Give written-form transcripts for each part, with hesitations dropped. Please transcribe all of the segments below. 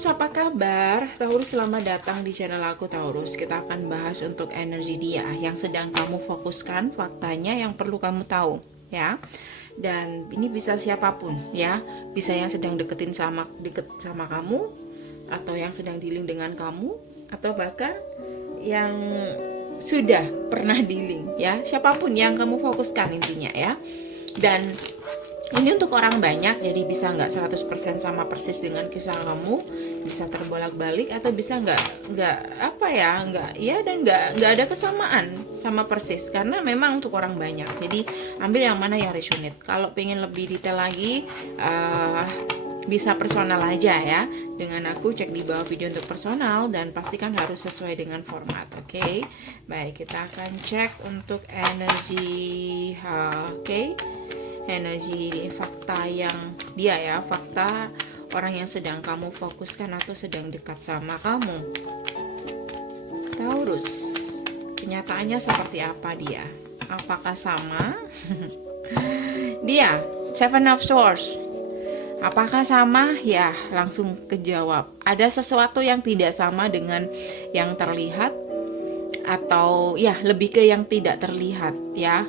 Taurus, apa kabar? Taurus, selamat datang di channel aku Taurus. Kita akan bahas untuk energi dia yang sedang kamu fokuskan, faktanya yang perlu kamu tahu, ya. Dan ini bisa siapapun, ya. Bisa yang sedang deket sama kamu, atau yang sedang dealing dengan kamu, atau bahkan yang sudah pernah dealing, ya. Siapapun yang kamu fokuskan intinya, ya. Dan ini untuk orang banyak, jadi bisa nggak 100% sama persis dengan kisah kamu, bisa terbolak-balik atau bisa nggak apa ya, dan nggak ada kesamaan sama persis karena memang untuk orang banyak. Jadi ambil yang mana yang resonate. Kalau pengen lebih detail lagi, bisa personal aja ya. Dengan aku cek di bawah video untuk personal dan pastikan harus sesuai dengan format. Oke. Baik, kita akan cek untuk energi. Oke. Energi fakta yang dia ya, fakta orang yang sedang kamu fokuskan atau sedang dekat sama kamu. Taurus, kenyataannya seperti apa dia? Apakah sama? Dia Seven of Swords. Apakah sama? Ya, langsung kejawab. Ada sesuatu yang tidak sama dengan yang terlihat, atau ya lebih ke yang tidak terlihat ya.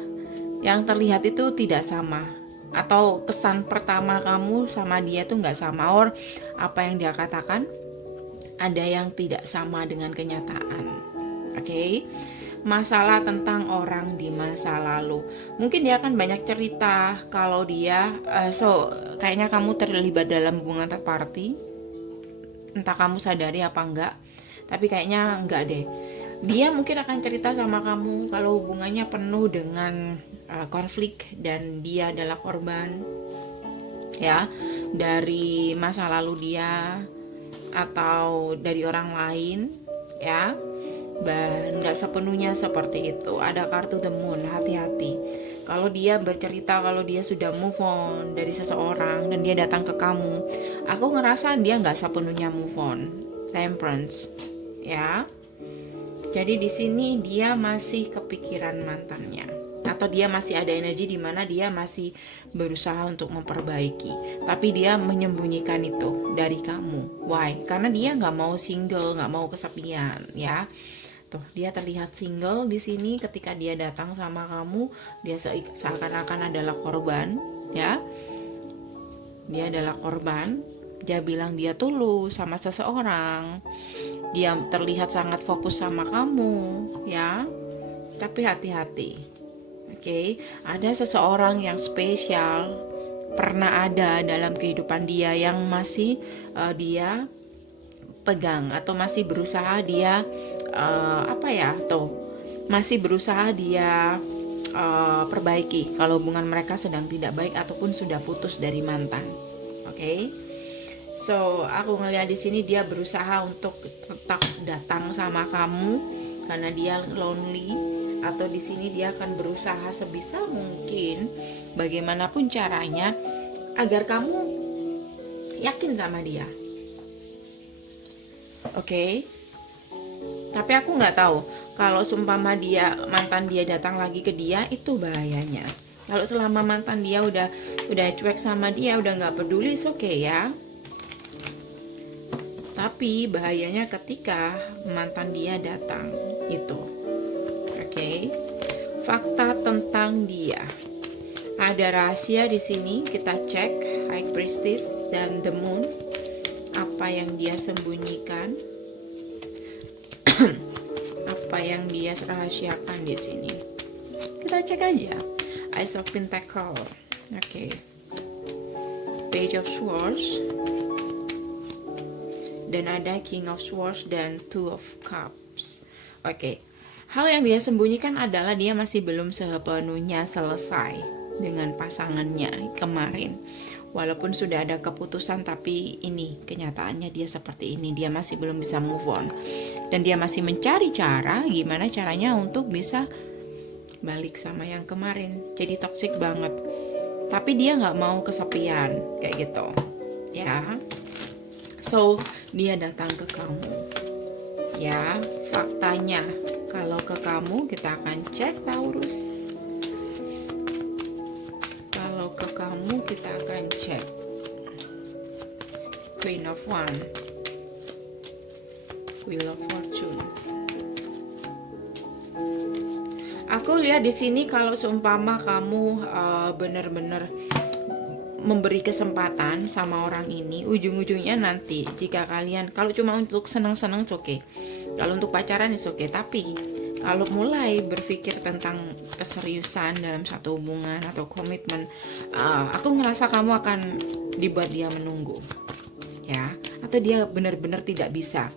Yang terlihat itu tidak sama, atau kesan pertama kamu sama dia tuh nggak sama, or apa yang dia katakan ada yang tidak sama dengan kenyataan. Oke. Masalah tentang orang di masa lalu, mungkin dia akan banyak cerita kalau dia kayaknya kamu terlibat dalam hubungan third party, entah kamu sadari apa enggak, tapi kayaknya enggak deh. Dia mungkin akan cerita sama kamu kalau hubungannya penuh dengan konflik dan dia adalah korban ya dari masa lalu dia atau dari orang lain ya. Dan nggak sepenuhnya seperti itu. Ada kartu The Moon, hati-hati. Kalau dia bercerita kalau dia sudah move on dari seseorang dan dia datang ke kamu, aku ngerasa dia nggak sepenuhnya move on. Temperance ya. Jadi di sini dia masih kepikiran mantannya, atau dia masih ada energi di mana dia masih berusaha untuk memperbaiki, tapi dia menyembunyikan itu dari kamu. Why? Karena dia nggak mau single, nggak mau kesepian, ya. Tuh, dia terlihat single di sini ketika dia datang sama kamu, dia seakan-akan adalah korban, ya. Dia adalah korban. Dia bilang dia tulus sama seseorang. Dia terlihat sangat fokus sama kamu, ya. Tapi hati-hati. Oke, ada seseorang yang spesial pernah ada dalam kehidupan dia yang masih dia pegang atau masih berusaha dia masih berusaha dia perbaiki kalau hubungan mereka sedang tidak baik ataupun sudah putus dari mantan. Oke. So, aku ngeliat di sini dia berusaha untuk tetap datang sama kamu karena dia lonely, atau di sini dia akan berusaha sebisa mungkin bagaimanapun caranya agar kamu yakin sama dia. Oke. Tapi aku nggak tahu kalau seumpama mantan dia datang lagi ke dia, itu bahayanya. Kalau selama mantan dia udah cuek sama dia, udah nggak peduli, oke ya. Tapi bahayanya ketika mantan dia datang itu. Oke. Fakta tentang dia. Ada rahasia di sini, kita cek High Priestess dan The Moon. Apa yang dia sembunyikan? Apa yang dia rahasiakan di sini? Kita cek aja. Ace of Pentacles. Oke. Page of Swords. Dan ada King of Swords dan Two of Cups. Oke. Hal yang dia sembunyikan adalah dia masih belum sepenuhnya selesai dengan pasangannya kemarin. Walaupun sudah ada keputusan, tapi ini kenyataannya dia seperti ini. Dia masih belum bisa move on. Dan dia masih mencari cara, gimana caranya untuk bisa balik sama yang kemarin. Jadi toxic banget. Tapi dia nggak mau kesepian, kayak gitu. Ya. So, dia datang ke kamu. Ya, faktanya. Kalau ke kamu, kita akan cek Taurus. Kalau ke kamu, kita akan cek Queen of Wands. Wheel of Fortune. Aku lihat di sini kalau seumpama kamu benar-benar memberi kesempatan sama orang ini, ujung-ujungnya nanti jika kalian, kalau cuma untuk senang-senang oke, okay. Kalau untuk pacaran oke, okay. Tapi kalau mulai berpikir tentang keseriusan dalam satu hubungan atau komitmen, aku ngerasa kamu akan dibuat dia menunggu, ya, atau dia benar-benar tidak bisa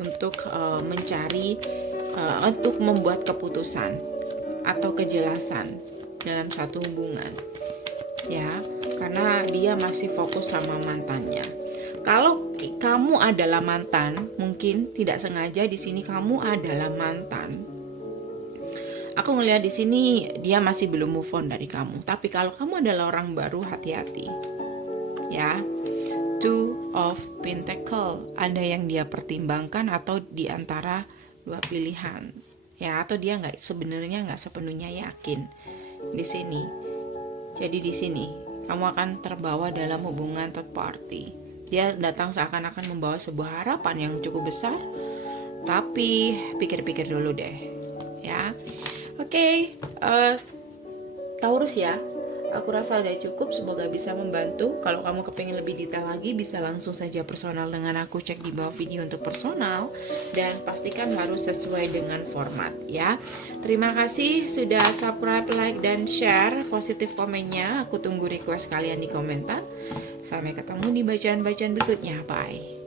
untuk mencari, untuk membuat keputusan atau kejelasan dalam satu hubungan, ya, karena dia masih fokus sama mantannya. Kalau kamu adalah mantan, mungkin tidak sengaja di sini kamu adalah mantan. Aku ngelihat di sini dia masih belum move on dari kamu. Tapi kalau kamu adalah orang baru, hati-hati, ya. Two of Pentacle, ada yang dia pertimbangkan atau di antara dua pilihan, ya, atau dia sebenarnya nggak sepenuhnya yakin di sini. Jadi di sini kamu akan terbawa dalam hubungan third party. Dia datang seakan-akan membawa sebuah harapan yang cukup besar, tapi pikir-pikir dulu deh, ya. Oke, Taurus ya. Aku rasa udah cukup, semoga bisa membantu. Kalau kamu kepengen lebih detail lagi, bisa langsung saja personal dengan aku, cek di bawah video untuk personal. Dan pastikan harus sesuai dengan format, ya. Terima kasih sudah subscribe, like, dan share. Positif komennya, aku tunggu request kalian di komentar. Sampai ketemu di bacaan-bacaan berikutnya, bye.